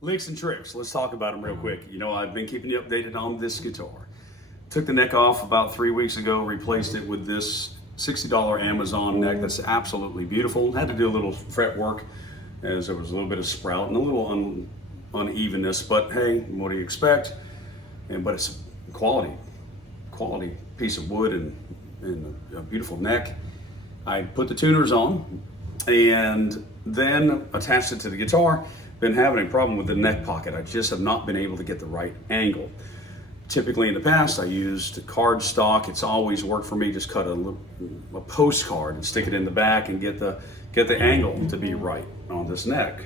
Licks and tricks, let's talk about them real quick. You know, I've been keeping you updated on this guitar. Took the neck off about 3 weeks ago, replaced it with this $60 Amazon neck that's absolutely beautiful. Had to do a little fret work as there was a little bit of sprout and a little unevenness, but hey, what do you expect? But it's quality piece of wood and a beautiful neck. I put the tuners on and then attached it to the guitar. Been having a problem with the neck pocket. I just have not been able to get the right angle. Typically in the past I used cardstock. It's always worked for me. Just cut a postcard and stick it in the back and get the angle to be right on this neck.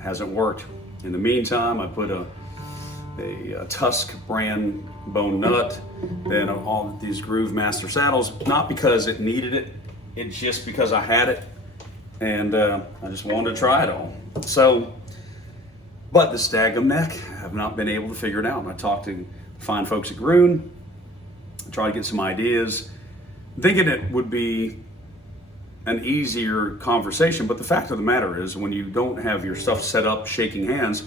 Hasn't worked. In the meantime, I put a Tusk brand bone nut, then all these Groove Master saddles, not because it needed it, it's just because I had it, and I just wanted to try it all. So, but the Stagum neck, I have not been able to figure it out. And I talked to fine folks at Groon, try to get some ideas, thinking it would be an easier conversation, but the fact of the matter is when you don't have your stuff set up, shaking hands,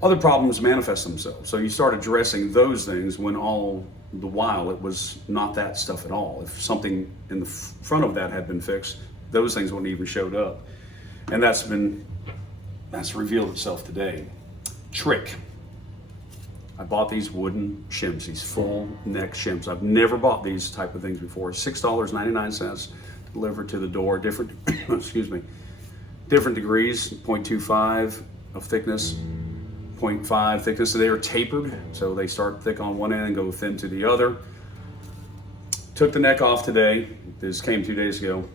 other problems manifest themselves. So you start addressing those things when all the while it was not that stuff at all. If something in the front of that had been fixed, those things wouldn't even showed up. And that's revealed itself today. Trick. I bought these wooden shims, these full neck shims. I've never bought these type of things before. $6.99 delivered to the door. Different, excuse me, different degrees, 0.25 of thickness, 0.5 thickness. So they are tapered, so they start thick on one end and go thin to the other. Took the neck off today. This came 2 days ago.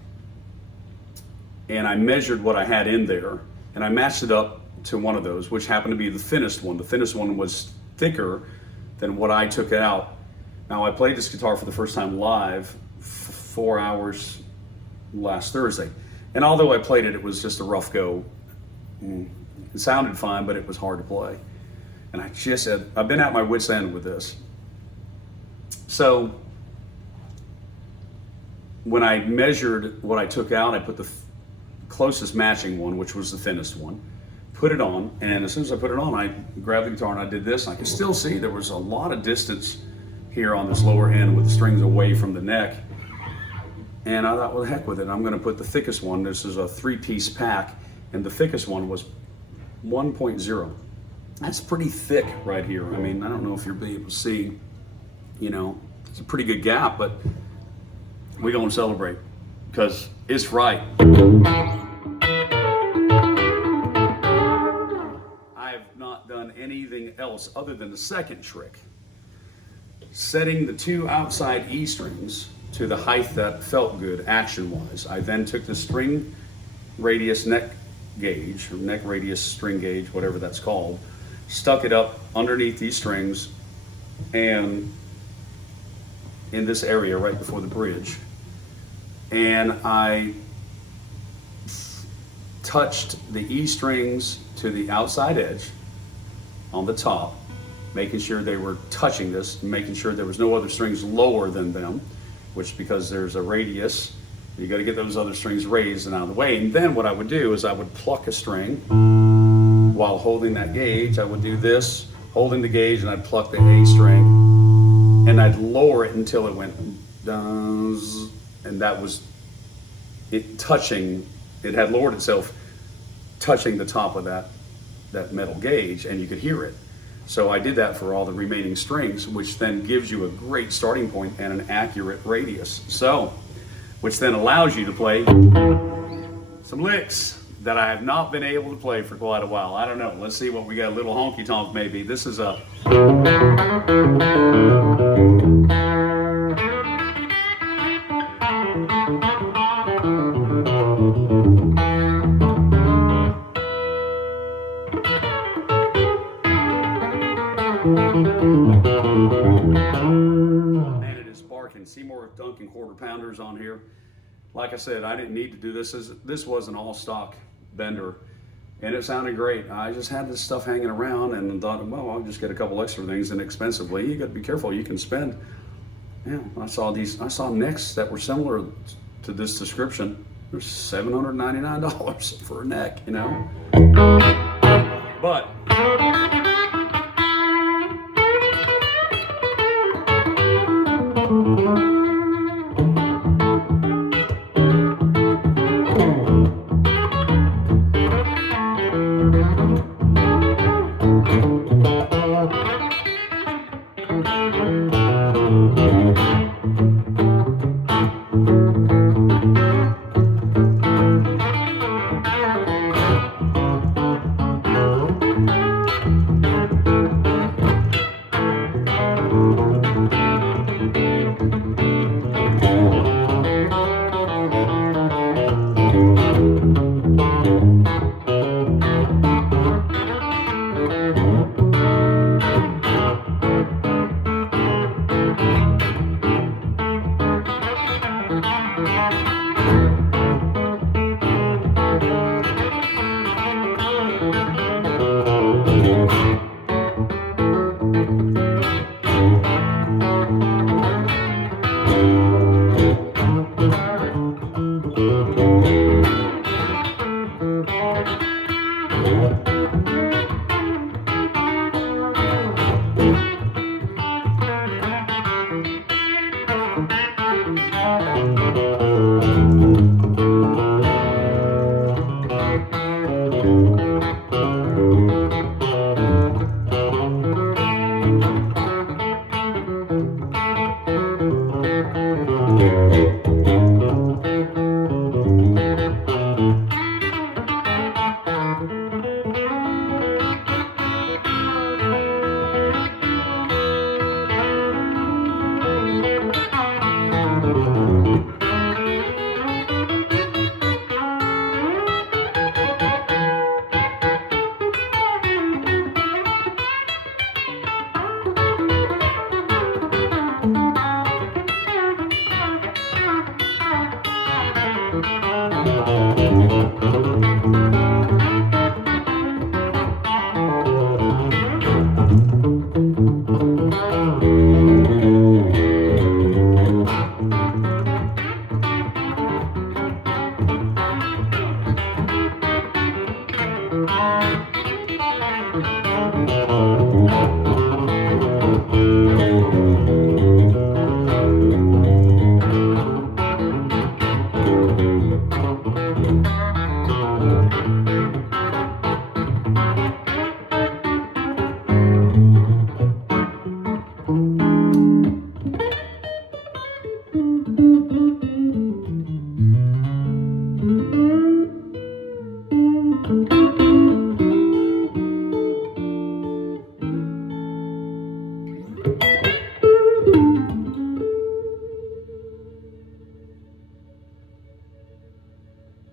And I measured what I had in there, and I matched it up to one of those, which happened to be the thinnest one. The thinnest one was thicker than what I took out. Now, I played this guitar for the first time live 4 hours last Thursday. And although I played it, it was just a rough go. It sounded fine, but it was hard to play. And I just said, I've been at my wit's end with this. So when I measured what I took out, I put the closest matching one, which was the thinnest one, put it on, and as soon as I put it on, I grabbed the guitar and I did this, and I could still see there was a lot of distance here on this lower end with the strings away from the neck. And I thought, well, the heck with it, I'm gonna put the thickest one. This is a 3-piece pack, and the thickest one was 1.0. That's pretty thick right here. I mean, I don't know if you'll be able to see, you know, it's a pretty good gap, but we're gonna celebrate because it's right. I have not done anything else other than the second trick. Setting the 2 outside E strings to the height that felt good action-wise. I then took the string radius neck gauge, or neck radius string gauge, whatever that's called, stuck it up underneath these strings and in this area right before the bridge. And I touched the E strings to the outside edge on the top, making sure they were touching this, making sure there was no other strings lower than them, which because there's a radius, you got to get those other strings raised and out of the way. And then what I would do is I would pluck a string while holding that gauge. I would do this, holding the gauge, and I'd pluck the A string, and I'd lower it until it went down. And that was it touching, it had lowered itself, touching the top of that metal gauge, and you could hear it. So I did that for all the remaining strings, which then gives you a great starting point and an accurate radius. So, which then allows you to play some licks that I have not been able to play for quite a while. I don't know, let's see what we got. A little honky tonk maybe. This is a man, it is barking. See more Duncan quarter pounders on here. Like I said, I didn't need to do this. This was an all-stock Bender, and it sounded great. I just had this stuff hanging around and thought, well, I'll just get a couple extra things inexpensively. You got to be careful. You can spend. Yeah, I saw necks that were similar to this description. They're $799 for a neck, you know. But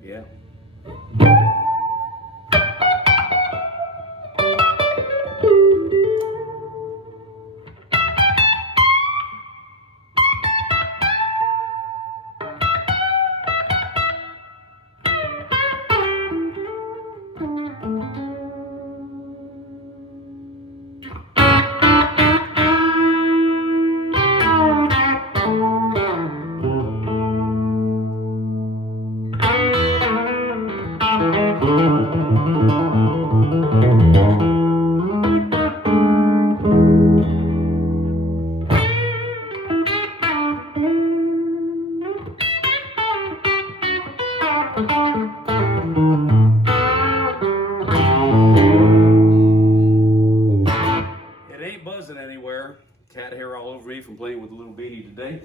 Yeah. It ain't buzzing anywhere. Cat hair all over me from playing with a little beanie today.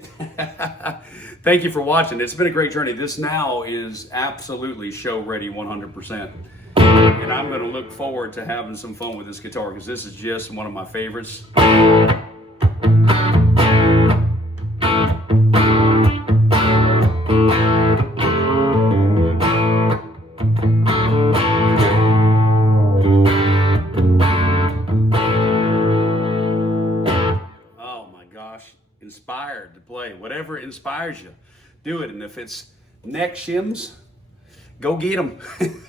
Thank you for watching. It's been a great journey. This now is absolutely show ready 100%. And I'm going to look forward to having some fun with this guitar because this is just one of my favorites. Inspired to play. Whatever inspires you, do it. And if it's neck shims, go get them.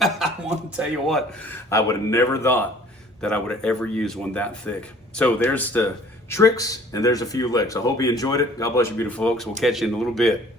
I want to tell you what, I would have never thought that I would have ever used one that thick. So there's the tricks and there's a few licks. I hope you enjoyed it. God bless you, beautiful folks. We'll catch you in a little bit.